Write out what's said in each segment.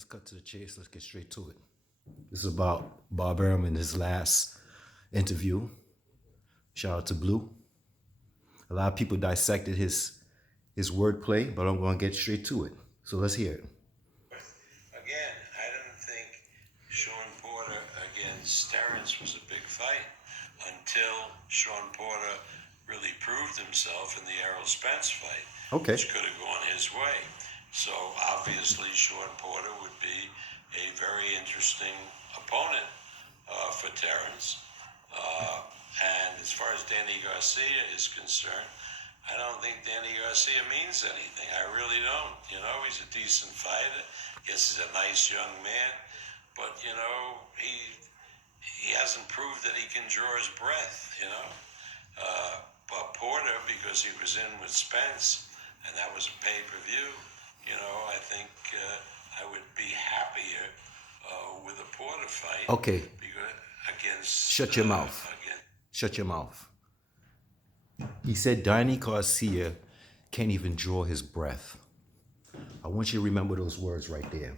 let's cut to the chase. Let's get straight to it. This is about Bob Arum in his last interview. Shout out to Blue. A lot of people dissected his wordplay, but I'm going to get straight to it. So let's hear it. Again, I didn't think Sean Porter against Terrence was a big fight until Sean Porter really proved himself in the Errol Spence fight, Okay. which could have gone his way. So obviously Sean Porter would be a very interesting opponent for Terrence. And as far as Danny Garcia is concerned, I don't think Danny Garcia means anything. I really don't. You know, he's a decent fighter. Guess he's a nice young man. But, you know, he hasn't proved that he can draw his breath, you know. But Porter, because he was in with Spence, and that was a pay-per-view, you know, I think I would be happier with a Porter fight. Okay. Because against... Shut your mouth. Shut your mouth. He said Danny Garcia can't even draw his breath. I want you to remember those words right there.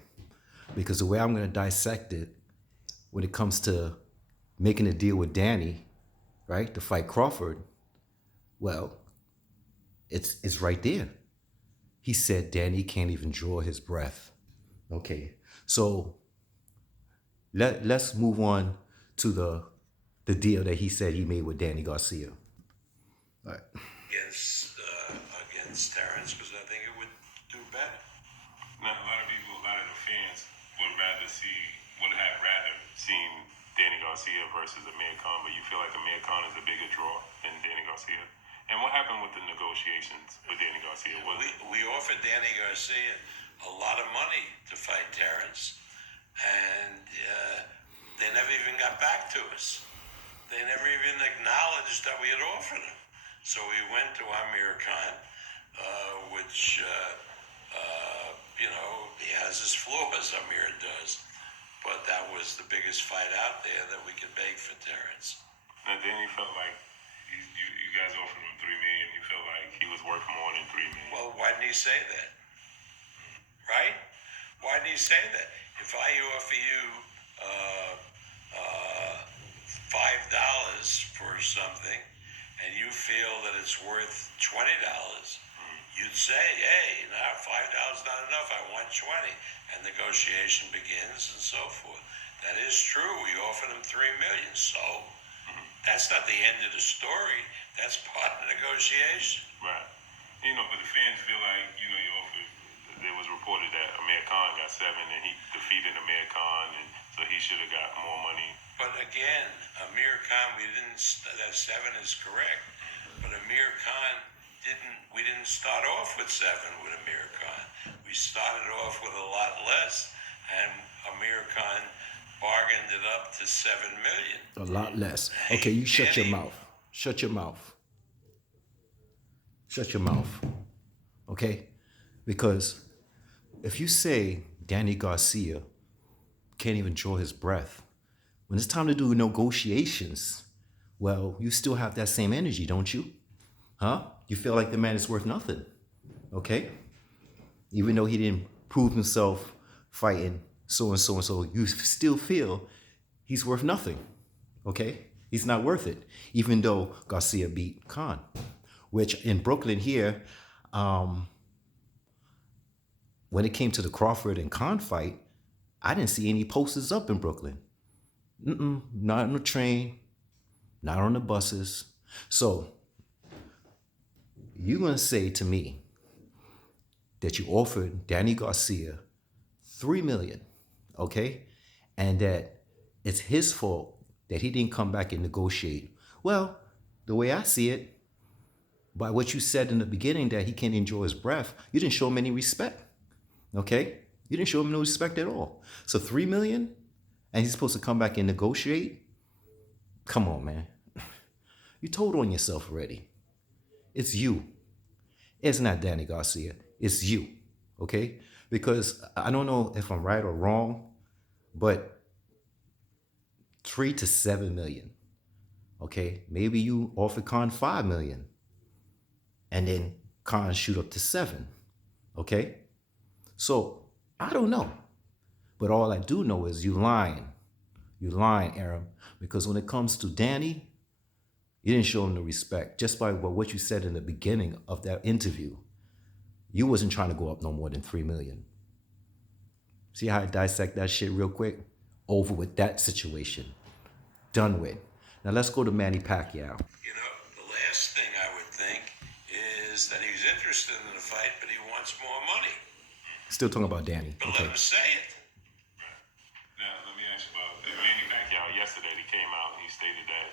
Because the way I'm going to dissect it, when it comes to making a deal with Danny, right, to fight Crawford, well, it's right there. He said Danny can't even draw his breath. Okay, so let's move on to the deal that he said he made with Danny Garcia. All right. Against Terrence, because I think it would do better. Now, a lot of the fans would have rather seen Danny Garcia versus Amir Khan, but you feel like Amir Khan is a bigger draw than Danny Garcia. And what happened with the negotiations with Danny Garcia? We offered Danny Garcia a lot of money to fight Terrence, and they never even got back to us. They never even acknowledged that we had offered him. So we went to Amir Khan, which, you know, he has his flaws, Amir does. But that was the biggest fight out there that we could make for Terrence. And then you felt like you guys offered him $3 million. You felt like he was worth more than $3 million. Well, why didn't he say that? Right? Why didn't he say that? If I offer you $5 for something, and you feel that it's worth $20, you'd say, hey, now $5 not enough, I want 20. And negotiation begins and so forth. That is true. We offered him $3 million. So that's not the end of the story. That's part of the negotiation. Right. You know, but the fans feel like, you know, you offered, there was reported that Amir Khan got 7 and he defeated Amir Khan, and so he should have got more money. But again, Amir Khan, that 7 is correct, but Amir Khan we didn't start off with 7 with Amir Khan. We started off with a lot less, and Amir Khan bargained it up to $7 million. A lot less. Okay, you shut your mouth. Shut your mouth. Shut your mouth. Okay? Because if you say Danny Garcia can't even draw his breath, when it's time to do negotiations, well, you still have that same energy, don't you? Huh? You feel like the man is worth nothing. Okay? Even though he didn't prove himself fighting so and so and so, you still feel he's worth nothing. Okay? He's not worth it. Even though Garcia beat Khan, which in Brooklyn here, when it came to the Crawford and Khan fight, I didn't see any posters up in Brooklyn. Not on the train, not on the buses. So you're going to say to me that you offered Danny Garcia $3 million, okay? And that it's his fault that he didn't come back and negotiate. Well, the way I see it, by what you said in the beginning that he can't enjoy his breath, you didn't show him any respect, okay? You didn't show him no respect at all. So $3 million, and he's supposed to come back and negotiate? Come on, man. You told on yourself already. It's you. It's not Danny Garcia. It's you, okay? Because I don't know if I'm right or wrong, but 3 to 7 million, okay? Maybe you offer Khan 5 million, and then Khan shoot up to 7, okay? So I don't know. But all I do know is you lying. You lying, Arum. Because when it comes to Danny, you didn't show him the respect. Just by what you said in the beginning of that interview, you wasn't trying to go up no more than 3 million. See how I dissect that shit real quick? Over with that situation. Done with. Now let's go to Manny Pacquiao. You know, the last thing I would think is that he's interested in the fight, but he wants more money. Still talking about Danny. But Okay. let him say it. Now, let me ask you about Manny Pacquiao. Yesterday, he came out and he stated that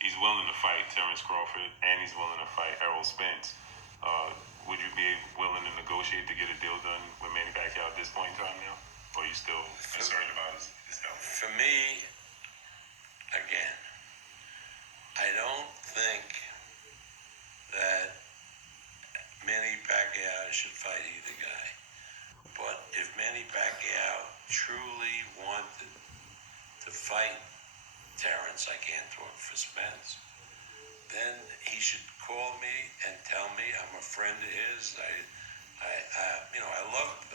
he's willing to fight Terrence Crawford and he's willing to fight Errol Spence. Would you be willing to negotiate to get a deal done with Manny Pacquiao at this point in time now? Or are you still concerned about his health? For me, again, I don't think that Manny Pacquiao should fight either guy. But if Manny Pacquiao truly wanted to fight Terrence, I can't talk for Spence, then he should call me and tell me I'm a friend of his.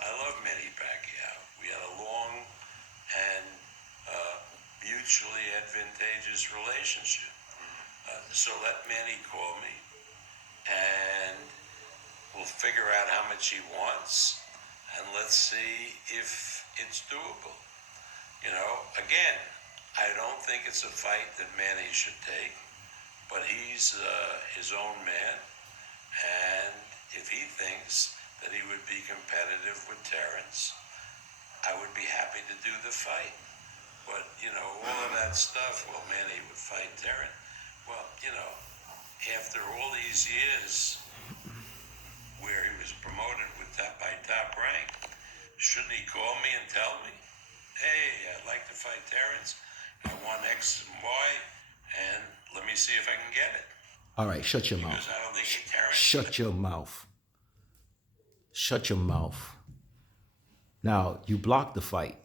I love Manny Pacquiao. We had a long and mutually advantageous relationship. So let Manny call me, and we'll figure out how much he wants, and let's see if it's doable. You know, again, I don't think it's a fight that Manny should take, but he's his own man, and if he thinks that he would be competitive with Terrence, I would be happy to do the fight. But, you know, all of that stuff, well, Manny would fight Terrence. Well, you know, after all these years where he was promoted with by Top Rank, shouldn't he call me and tell me, hey, I'd like to fight Terrence, I want X and Y, and let me see if I can get it. All right, shut your Because mouth. I don't think Terrence... Shut your mouth. Shut your mouth. Now, you blocked the fight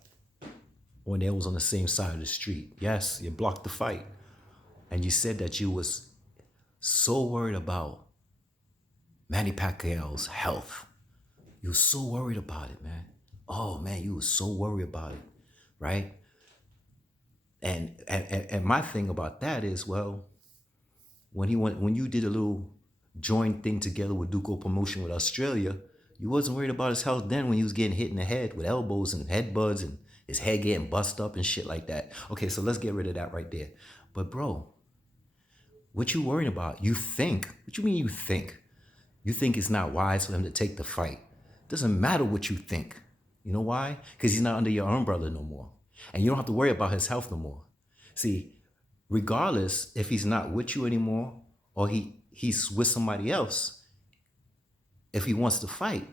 when they was on the same side of the street. Yes, you blocked the fight. And you said that you was so worried about Manny Pacquiao's health. You were so worried about it, man. Oh, man, you were so worried about it, right? And my thing about that is, well, when you did a little joint thing together with Duco Promotion with Australia, you wasn't worried about his health then when he was getting hit in the head with elbows and headbutts and his head getting bust up and shit like that. Okay, so let's get rid of that right there. But bro, what you worrying about? You think, what you mean you think? You think it's not wise for him to take the fight. Doesn't matter what you think. You know why? Because he's not under your umbrella no more. And you don't have to worry about his health no more. See, regardless if he's not with you anymore or he's with somebody else, if he wants to fight,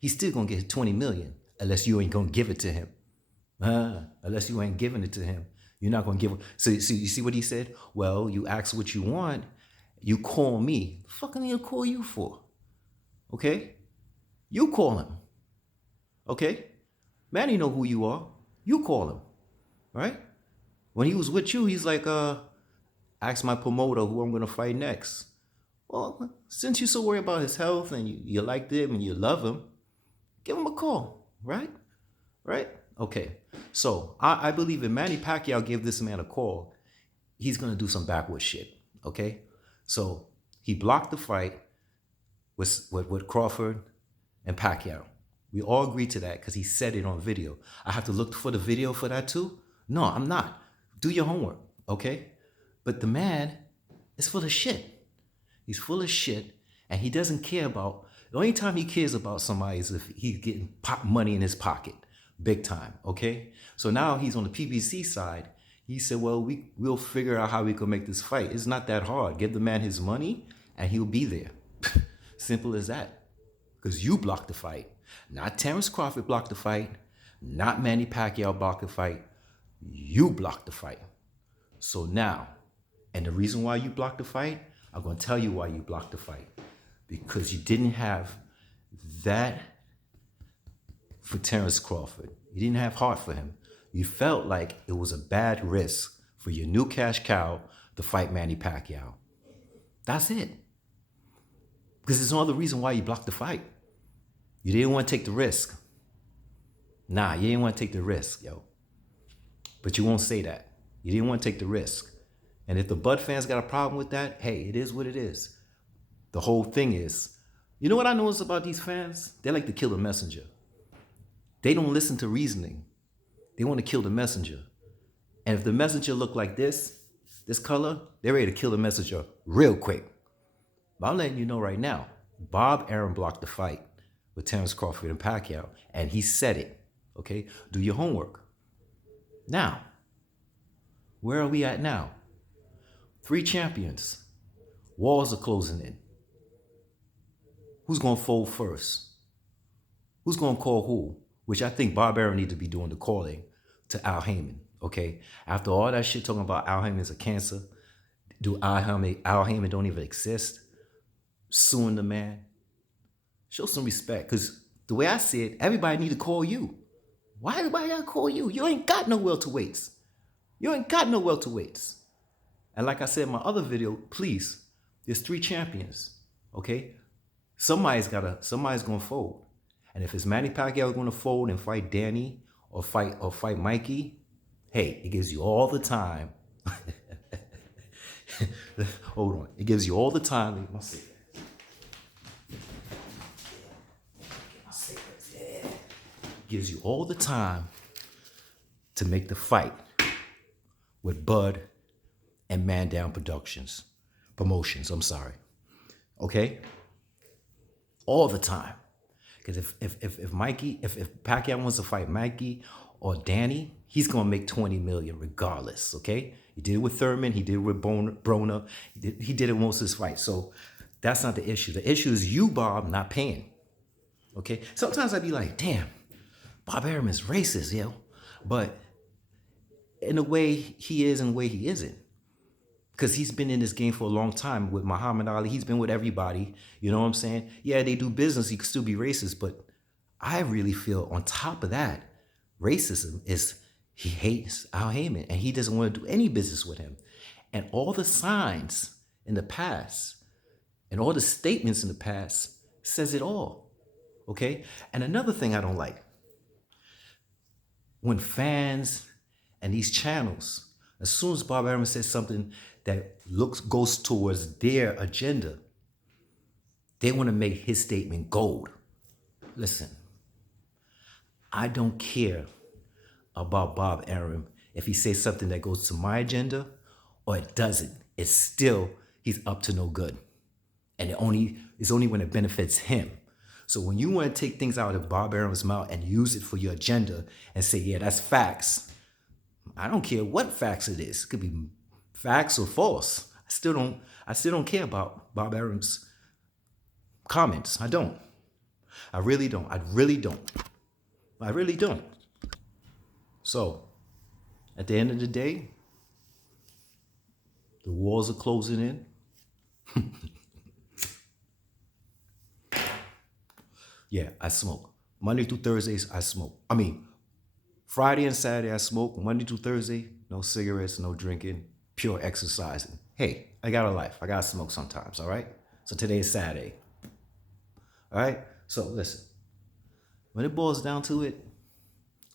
he's still gonna get 20 million unless you ain't gonna give it to him. Unless you ain't giving it to him. You're not gonna give it. So you see what he said? Well, you ask what you want, you call me. The fuck am I gonna call you for? Okay? You call him. Okay? Manny know who you are. You call him. Right? When he was with you, he's like, ask my promoter who I'm gonna fight next. Well, since you're so worried about his health and you like him and you love him, give him a call, right? Right? Okay. So I believe if Manny Pacquiao give this man a call, he's gonna do some backward shit. Okay? So he blocked the fight with Crawford and Pacquiao. We all agreed to that because he said it on video. I have to look for the video for that too? No, I'm not. Do your homework, okay? But the man is full of shit. He's full of shit, and he doesn't care about... The only time he cares about somebody is if he's getting money in his pocket, big time, okay? So now he's on the PBC side. He said, well, we'll figure out how we can make this fight. It's not that hard. Give the man his money, and he'll be there. Simple as that. Because you blocked the fight. Not Terrence Crawford blocked the fight. Not Manny Pacquiao blocked the fight. You blocked the fight. So now, and the reason why you blocked the fight, I'm going to tell you why you blocked the fight. Because you didn't have that for Terrence Crawford. You didn't have heart for him. You felt like it was a bad risk for your new cash cow to fight Manny Pacquiao. That's it. Because there's no other reason why you blocked the fight. You didn't want to take the risk. Nah, you didn't want to take the risk, yo. But you won't say that. You didn't want to take the risk. And if the Bud fans got a problem with that, hey, it is what it is. The whole thing is, you know what I notice about these fans? They like to kill the messenger. They don't listen to reasoning. They want to kill the messenger. And if the messenger look like this color, they're ready to kill the messenger real quick. But I'm letting you know right now, Bob Arum blocked the fight with Terrence Crawford and Pacquiao, and he said it, okay? Do your homework. Now, where are we at now? 3 champions. Walls are closing in. Who's going to fold first? Who's going to call who? Which I think Bob Arum need to be doing the calling to Al Heyman, okay? After all that shit talking about Al Heyman's a cancer, Al Heyman don't even exist? Suing the man? Show some respect, because the way I see it, everybody need to call you. Why everybody gotta call you? You ain't got no welterweights. You ain't got no welterweights. And like I said in my other video, please, there's 3 champions, okay? Somebody's gonna fold. And if it's Manny Pacquiao gonna fold and fight Danny or fight Mikey, hey, it gives you all the time. Hold on. It gives you all the time. Gives you all the time to make the fight with Bud and Man Down Promotions, I'm sorry. Okay? All the time. Because if Pacquiao wants to fight Mikey or Danny, he's gonna make 20 million regardless, okay? He did it with Thurman, he did it with Broner, he did it most of his fights. So that's not the issue. The issue is you, Bob, not paying. Okay? Sometimes I'd be like, damn, Bob Arum is racist, yo. But in a way he is, in a way he isn't. Because he's been in this game for a long time with Muhammad Ali. He's been with everybody. You know what I'm saying? Yeah, they do business. He could still be racist. But I really feel on top of that, racism is he hates Al Heyman. And he doesn't want to do any business with him. And all the signs in the past and all the statements in the past says it all. Okay? And another thing I don't like. When fans and these channels, as soon as Bob Arum says something that goes towards their agenda, they want to make his statement gold. Listen, I don't care about Bob Arum if he says something that goes to my agenda or it doesn't. It's still, he's up to no good. And it's only when it benefits him. So when you want to take things out of Bob Arum's mouth and use it for your agenda and say, yeah, that's facts, I don't care what facts it is. It could be facts or false. I still don't care about Bob Arum's comments. I don't. I really don't. I really don't. So, at the end of the day, the walls are closing in. Yeah, I smoke. Monday through Thursdays, I smoke. Friday and Saturday, I smoke. Monday through Thursday, no cigarettes, no drinking, pure exercising. Hey, I got a life. I got to smoke sometimes, all right? So today is Saturday. All right? So listen, when it boils down to it,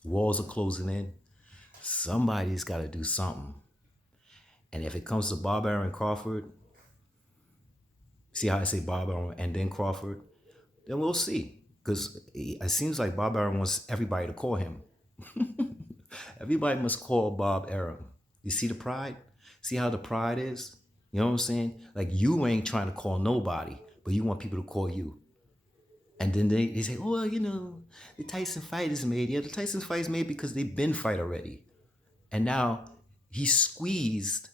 walls are closing in. Somebody's got to do something. And if it comes to Bob Arum and Crawford, see how I say Bob Arum and then Crawford? Then we'll see. Because it seems like Bob Arum wants everybody to call him. Everybody must call Bob Arum. You see the pride? See how the pride is? You know what I'm saying? Like you ain't trying to call nobody, but you want people to call you. And then they say, oh, well, the Tyson fight is made. Yeah, the Tyson fight is made because they've been fight already. And now he squeezed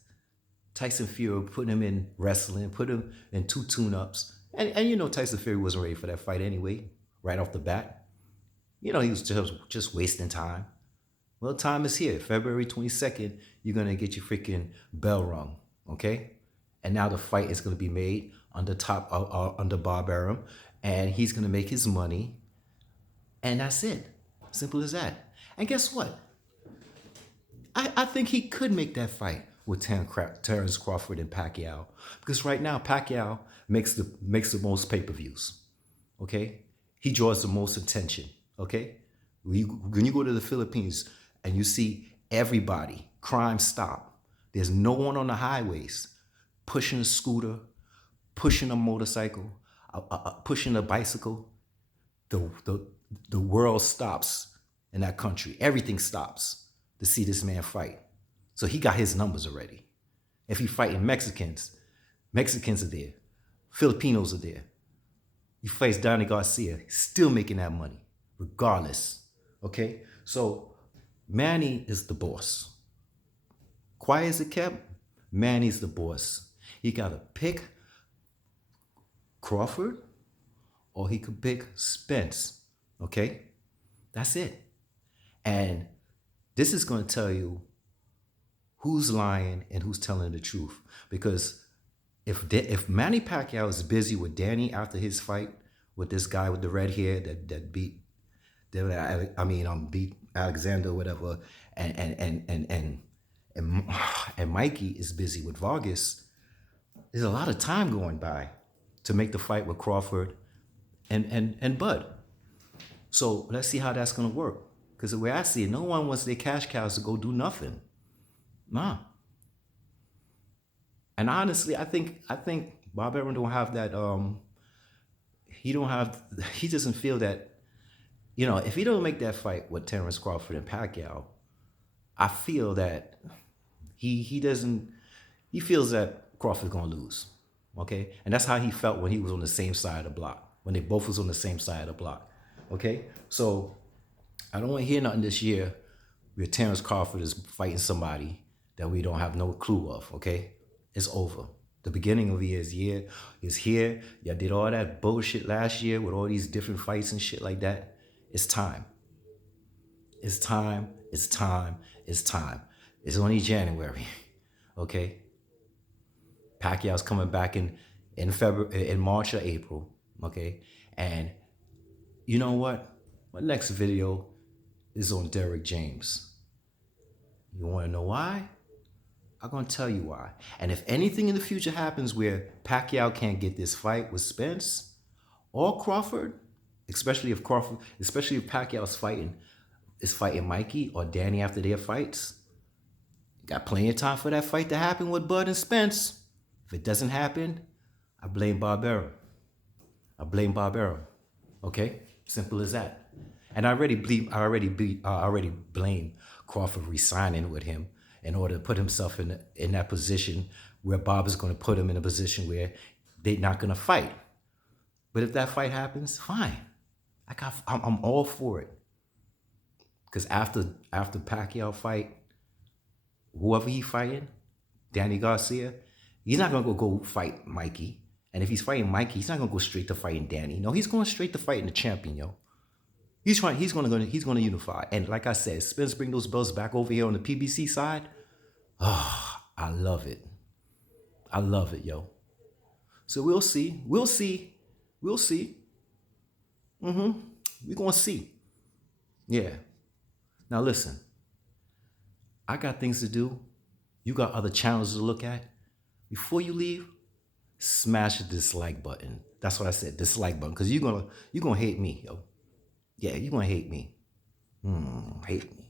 Tyson Fury, put him in wrestling, put him in 2 tune-ups. And Tyson Fury wasn't ready for that fight anyway, right off the bat. He was just wasting time. Well, time is here. February 22nd, you're going to get your freaking bell rung, okay? And now the fight is going to be made under Bob Arum, and he's going to make his money, and that's it. Simple as that. And guess what? I think he could make that fight with Terrence Crawford and Pacquiao, because right now Pacquiao makes the most pay-per-views, okay? He draws the most attention, okay? When you go to the Philippines and you see everybody, crime stop. There's no one on the highways pushing a scooter, pushing a motorcycle, pushing a bicycle. The world stops in that country. Everything stops to see this man fight. So he got his numbers already. If he fighting Mexicans, Mexicans are there. Filipinos are there. He fights Donnie Garcia, still making that money, regardless. Okay? So Manny is the boss. Quiet as it kept, Manny's the boss. He got to pick Crawford or he could pick Spence. Okay? That's it. And this is going to tell you who's lying and who's telling the truth. Because if Manny Pacquiao is busy with Danny after his fight with this guy with the red hair that beat Alexander or whatever, and Mikey is busy with Vargas, there's a lot of time going by to make the fight with Crawford and Bud. So let's see how that's gonna work. Because the way I see it, no one wants their cash cows to go do nothing. Nah. And honestly, I think Bob Arum don't have that. He doesn't feel that. You know, if he don't make that fight with Terrence Crawford and Pacquiao, I feel that he doesn't. He feels that Crawford's gonna lose. Okay, and that's how he felt when he was on the same side of the block. When they both was on the same side of the block. Okay, so I don't want to hear nothing this year where Terrence Crawford is fighting somebody that we don't have no clue of. Okay, it's over. The beginning of the year is here. Y'all did all that bullshit last year with all these different fights and shit like that. It's time. It's time. It's time. It's time. It's only January. Okay. Pacquiao's coming back in February, in March or April. Okay. And you know what? My next video is on Derrick James. You want to know why? I'm going to tell you why. And if anything in the future happens where Pacquiao can't get this fight with Spence or Crawford, especially if Pacquiao's fighting Mikey or Danny after their fights, got plenty of time for that fight to happen with Bud and Spence. If it doesn't happen, I blame Bob Arum. Okay? Simple as that. And I already blame Crawford resigning with him in order to put himself in that position where Bob is going to put him in a position where they're not going to fight. But if that fight happens, fine. I'm all for it. Because after Pacquiao fight, whoever he fighting, Danny Garcia, he's not gonna go fight Mikey. And if he's fighting Mikey, he's not gonna go straight to fighting Danny. No, he's going straight to fighting the champion, yo. He's gonna unify. And like I said, Spence bring those belts back over here on the PBC side. Oh, I love it. I love it, yo. So we'll see. We're gonna see. Yeah. Now listen, I got things to do. You got other channels to look at. Before you leave, smash the dislike button. That's what I said, dislike button, because you're gonna hate me, yo. Yeah, you're gonna hate me. Hate me.